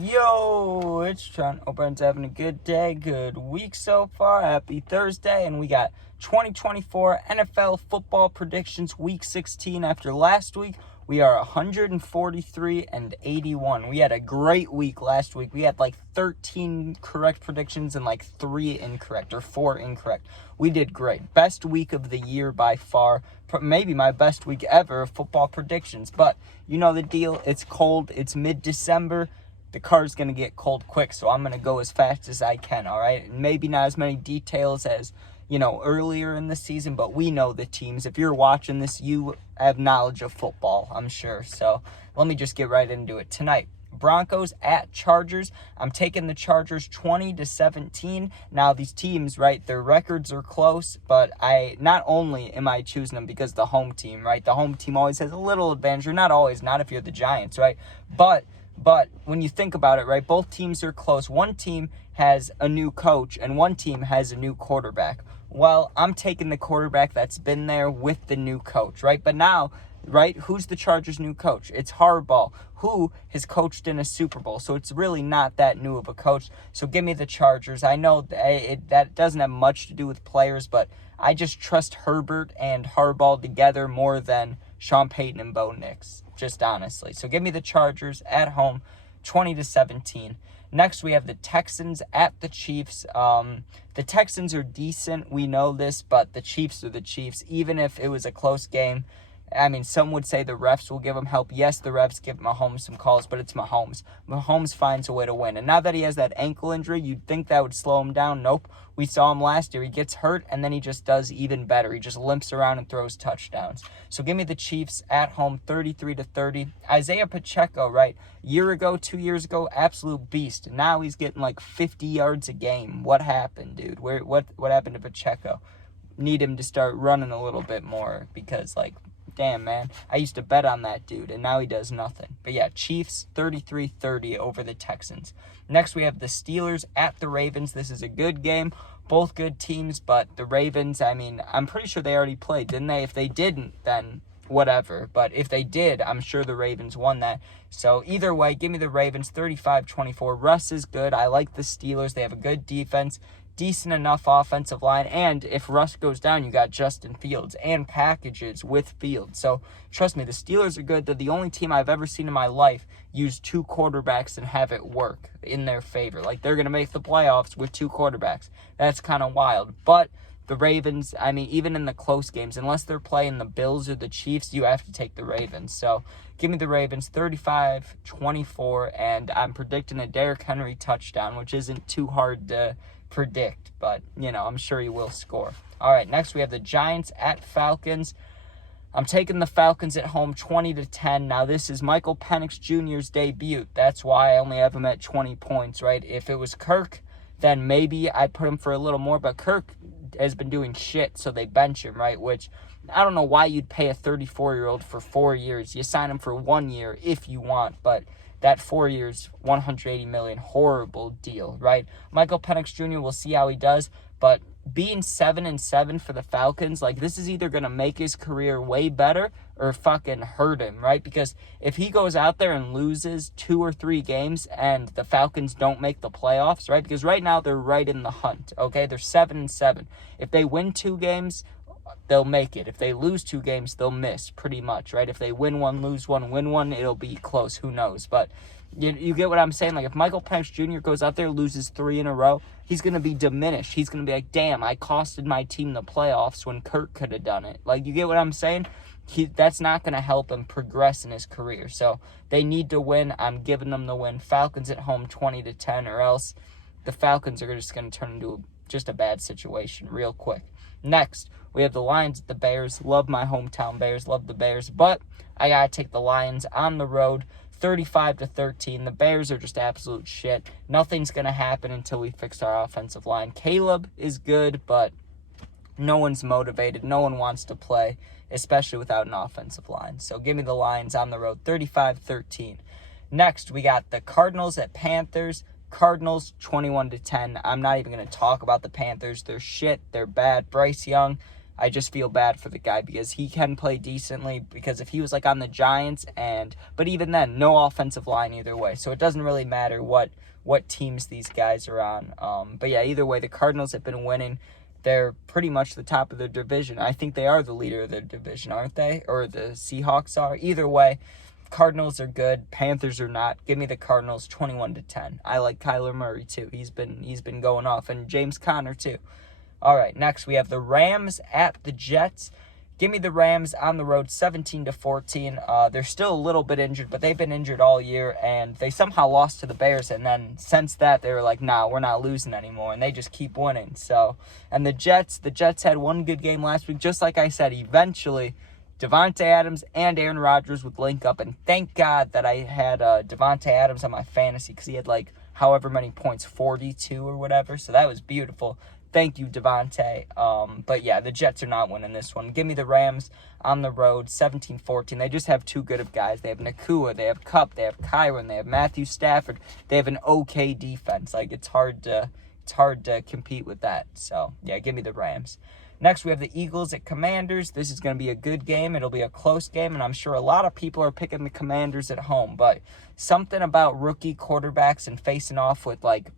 Yo, it's Trent. Hope everyone's having a good day, good week so far. Happy Thursday, and we got 2024 NFL football predictions week 16. After last week, we are 143-81. We had a great week last week. We had like 13 correct predictions and like 3 incorrect or 4 incorrect. We did great. Best week of the year by far. Maybe my best week ever of football predictions. But you know the deal. It's cold. It's mid-December. The car's going to get cold quick, so I'm going to go as fast as I can, all right? And maybe not as many details as, earlier in the season, but we know the teams. If you're watching this, you have knowledge of football, I'm sure. So let me just get right into it. Tonight, Broncos at Chargers. I'm taking the Chargers 20-17. Now, these teams, right, their records are close, but not only am I choosing them because the home team, right? The home team always has a little advantage, or not always, not if you're the Giants, right? But when you think about it, right, both teams are close. One team has a new coach and one team has a new quarterback. Well, I'm taking the quarterback that's been there with the new coach, right? But now, right, who's the Chargers' new coach? It's Harbaugh, who has coached in a Super Bowl. So it's really not that new of a coach. So give me the Chargers. I know that doesn't have much to do with players, but I just trust Herbert and Harbaugh together more than Sean Payton and Bo Nix, just honestly. So give me the Chargers at home, 20-17. Next, we have the Texans at the Chiefs. The Texans are decent, we know this, but the Chiefs are the Chiefs. Even if it was a close game, I mean, some would say the refs will give him help. Yes, the refs give Mahomes some calls, but it's Mahomes. Mahomes finds a way to win. And now that he has that ankle injury, you'd think that would slow him down. Nope. We saw him last year. He gets hurt, and then he just does even better. He just limps around and throws touchdowns. So give me the Chiefs at home, 33-30. Isaiah Pacheco, right? Year ago, 2 years ago, absolute beast. Now he's getting like 50 yards a game. What happened, dude? What happened to Pacheco? Need him to start running a little bit more because, damn, man, I used to bet on that dude, and now he does nothing. But yeah, Chiefs 33-30 over the Texans. Next, we have the Steelers at the Ravens. This is a good game. Both good teams, but the Ravens, I mean, I'm pretty sure they already played, didn't they? If they didn't, then whatever. But if they did, I'm sure the Ravens won that. So either way, give me the Ravens 35-24. Russ is good. I like the Steelers. They have a good defense. Decent enough offensive line, and if Russ goes down, you got Justin Fields and packages with Fields. So trust me, the Steelers are good. They're the only team I've ever seen in my life use 2 quarterbacks and have it work in their favor. Like, they're going to make the playoffs with 2 quarterbacks. That's kind of wild. But the Ravens, I mean, even in the close games, unless they're playing the Bills or the Chiefs, you have to take the Ravens. So give me the Ravens 35-24, and I'm predicting a Derrick Henry touchdown, which isn't too hard to predict, but I'm sure he will score. All right, next we have the Giants at Falcons. I'm taking the Falcons at home 20-10. Now, this is Michael Penix Jr.'s debut. That's why I only have him at 20 points, right? If it was Kirk, then maybe I'd put him for a little more, but Kirk has been doing shit, so they bench him, right? Which I don't know why you'd pay a 34-year-old for 4 years. You sign him for 1 year if you want, but that 4 years, $180 million, horrible deal, right? Michael Penix Jr., we'll see how he does, but being 7-7 for the Falcons, this is either going to make his career way better or fucking hurt him, right? Because if he goes out there and loses 2 or 3 games and the Falcons don't make the playoffs, right? Because right now they're right in the hunt, okay? They're 7-7. If they win 2 games, they'll make it. If they lose 2 games, they'll miss pretty much, right? If they win 1, lose 1, win 1, it'll be close. Who knows? But you get what I'm saying? If Michael Penix Jr. goes out there, loses 3 in a row, he's going to be diminished. He's going to be like, damn, I costed my team the playoffs when Kirk could have done it. You get what I'm saying? That's not going to help him progress in his career. So they need to win. I'm giving them the win. Falcons at home 20-10, or else the Falcons are just going to turn into just a bad situation real quick. Next, we have the Lions at the Bears. Love my hometown Bears. Love the Bears. But I got to take the Lions on the road, 35-13. The Bears are just absolute shit. Nothing's going to happen until we fix our offensive line. Caleb is good, but no one's motivated. No one wants to play, especially without an offensive line. So give me the Lions on the road, 35-13. Next, we got the Cardinals at Panthers. Cardinals 21-10. I'm not even going to talk about the Panthers. They're shit. They're bad. Bryce Young, I just feel bad for the guy because he can play decently, because if he was like on the Giants, but even then, no offensive line either way. So it doesn't really matter what teams these guys are on. But yeah, either way, the Cardinals have been winning. They're pretty much the top of their division. I think they are the leader of their division, aren't they? Or the Seahawks are. Either way, Cardinals are good. Panthers are not. Give me the Cardinals 21-10. I like Kyler Murray too. He's been going off, and James Conner too. All right, next we have the Rams at the Jets. Give me the Rams on the road 17-14. They're still a little bit injured, but they've been injured all year, and they somehow lost to the Bears, and then since that they were like, nah, we're not losing anymore, and they just keep winning. So, and the Jets had one good game last week. Just like I said, eventually Davante Adams and Aaron Rodgers would link up, and thank God that I had Davante Adams on my fantasy, because he had like however many points, 42 or whatever, so that was beautiful. Thank you, Davante. But yeah, the Jets are not winning this one. Give me the Rams on the road, 17-14. They just have too good of guys. They have Nakua, they have Kupp, they have Kyron, they have Matthew Stafford. They have an okay defense. Like, it's hard to compete with that. So yeah, give me the Rams. Next, we have the Eagles at Commanders. This is going to be a good game. It'll be a close game, and I'm sure a lot of people are picking the Commanders at home. But something about rookie quarterbacks and facing off with like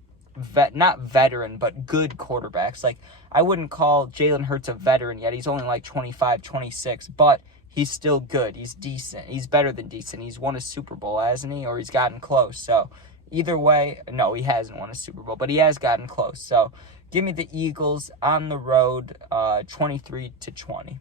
not veteran, but good quarterbacks. Like, I wouldn't call Jalen Hurts a veteran yet. He's only like 25, 26, but he's still good. He's decent. He's better than decent. He's won a Super Bowl, hasn't he? Or he's gotten close. So either way, no, he hasn't won a Super Bowl, but he has gotten close. So give me the Eagles on the road, 23-20.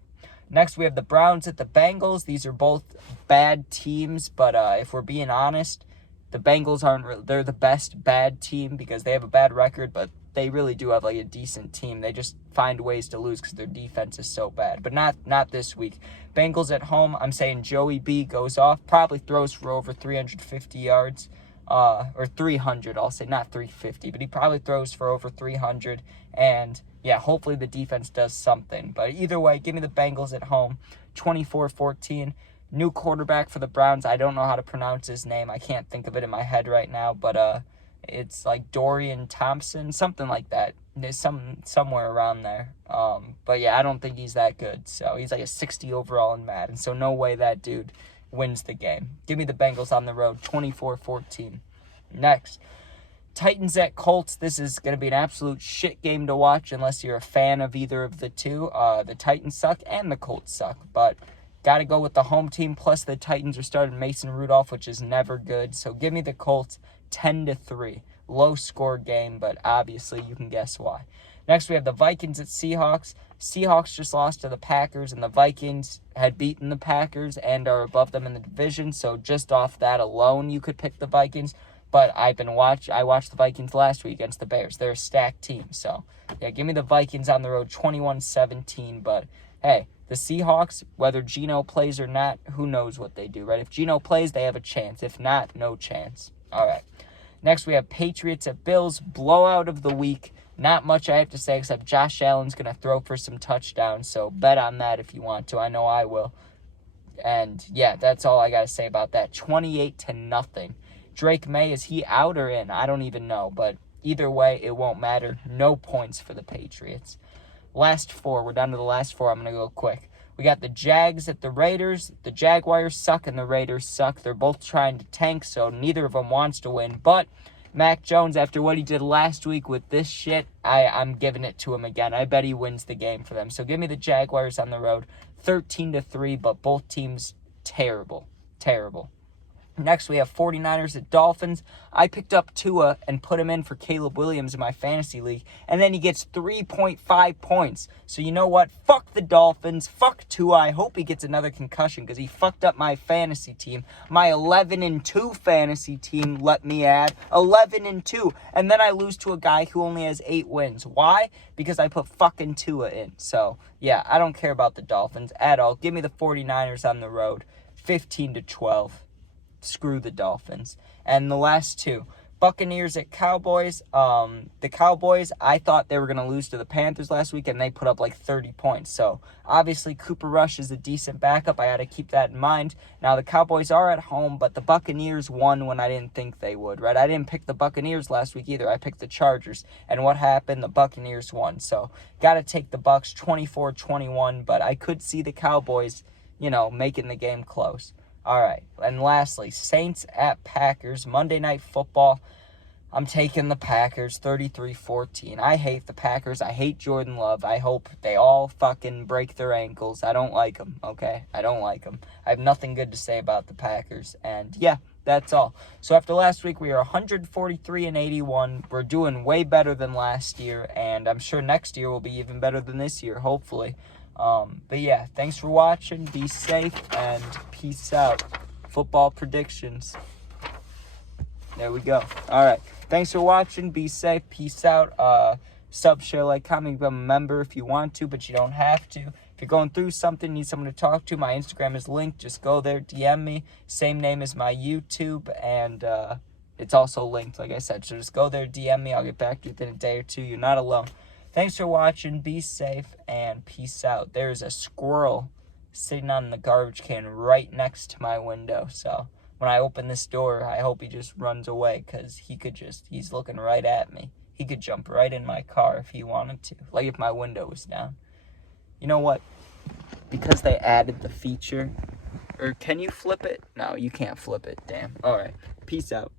Next, we have the Browns at the Bengals. These are both bad teams, but if we're being honest, the Bengals they're the best bad team because they have a bad record, but they really do have like a decent team. They just find ways to lose because their defense is so bad. But not this week. Bengals at home, I'm saying Joey B goes off, probably throws for over 350 yards, or 300, I'll say, not 350, but he probably throws for over 300. And yeah, hopefully the defense does something. But either way, give me the Bengals at home, 24-14. New quarterback for the Browns. I don't know how to pronounce his name. I can't think of it in my head right now, but it's like Dorian Thompson, something like that. There's somewhere around there. But yeah, I don't think he's that good. So he's like a 60 overall in Madden. So no way that dude wins the game. Give me the Bengals on the road, 24-14. Next, Titans at Colts. This is going to be an absolute shit game to watch unless you're a fan of either of the two. The Titans suck and the Colts suck, but got to go with the home team, plus the Titans are starting Mason Rudolph, which is never good. So give me the Colts 10-3. Low score game, but obviously you can guess why. Next, we have the Vikings at Seahawks. Seahawks just lost to the Packers, and the Vikings had beaten the Packers and are above them in the division. So just off that alone, you could pick the Vikings. But I watched the Vikings last week against the Bears. They're a stacked team. So yeah, give me the Vikings on the road, 21-17. But hey, the Seahawks, whether Geno plays or not, who knows what they do, right? If Geno plays, they have a chance. If not, no chance. All right. Next, we have Patriots at Bills. Blowout of the week. Not much I have to say except Josh Allen's going to throw for some touchdowns. So bet on that if you want to. I know I will. And yeah, that's all I got to say about that. 28-0. Drake May, is he out or in? I don't even know. But either way, it won't matter. No points for the Patriots. Last four. We're down to the last four. I'm going to go quick. We got the Jags at the Raiders. The Jaguars suck and the Raiders suck. They're both trying to tank, so neither of them wants to win. But Mac Jones, after what he did last week with this shit, I'm giving it to him again. I bet he wins the game for them. So give me the Jaguars on the road, 13-3, but both teams terrible. Terrible. Next, we have 49ers at Dolphins. I picked up Tua and put him in for Caleb Williams in my fantasy league, and then he gets 3.5 points. So you know what? Fuck the Dolphins. Fuck Tua. I hope he gets another concussion because he fucked up my fantasy team. My 11-2 fantasy team, let me add. 11-2. And then I lose to a guy who only has 8 wins. Why? Because I put fucking Tua in. So, yeah, I don't care about the Dolphins at all. Give me the 49ers on the road, 15-12. Screw the Dolphins. And the last two, Buccaneers at Cowboys. The Cowboys, I thought they were going to lose to the Panthers last week, and they put up like 30 points. So, obviously, Cooper Rush is a decent backup. I had to keep that in mind. Now, the Cowboys are at home, but the Buccaneers won when I didn't think they would, right? I didn't pick the Buccaneers last week either. I picked the Chargers. And what happened? The Buccaneers won. So, got to take the Bucs 24-21, but I could see the Cowboys, making the game close. All right, and lastly, Saints at Packers, Monday Night Football. I'm taking the Packers 33-14. I hate the Packers. I hate Jordan Love. I hope they all fucking break their ankles. I don't like them, okay? I don't like them. I have nothing good to say about the Packers. And yeah, that's all. So after last week, we are 143-81. We're doing way better than last year, and I'm sure next year will be even better than this year, hopefully. But yeah, thanks for watching. Be safe and peace out. Football predictions. There we go. All right. Thanks for watching. Be safe. Peace out. Sub, share, like, comment, become a member if you want to, but you don't have to. If you're going through something, need someone to talk to, my Instagram is linked. Just go there, DM me. Same name as my YouTube, and it's also linked, like I said. So just go there, DM me. I'll get back to you within a day or two. You're not alone. Thanks for watching. Be safe and peace out. There's a squirrel sitting on the garbage can right next to my window. So when I open this door, I hope he just runs away because he's looking right at me. He could jump right in my car if he wanted to, like if my window was down. You know what? Because they added the feature, or can you flip it? No, you can't flip it. Damn. All right. Peace out.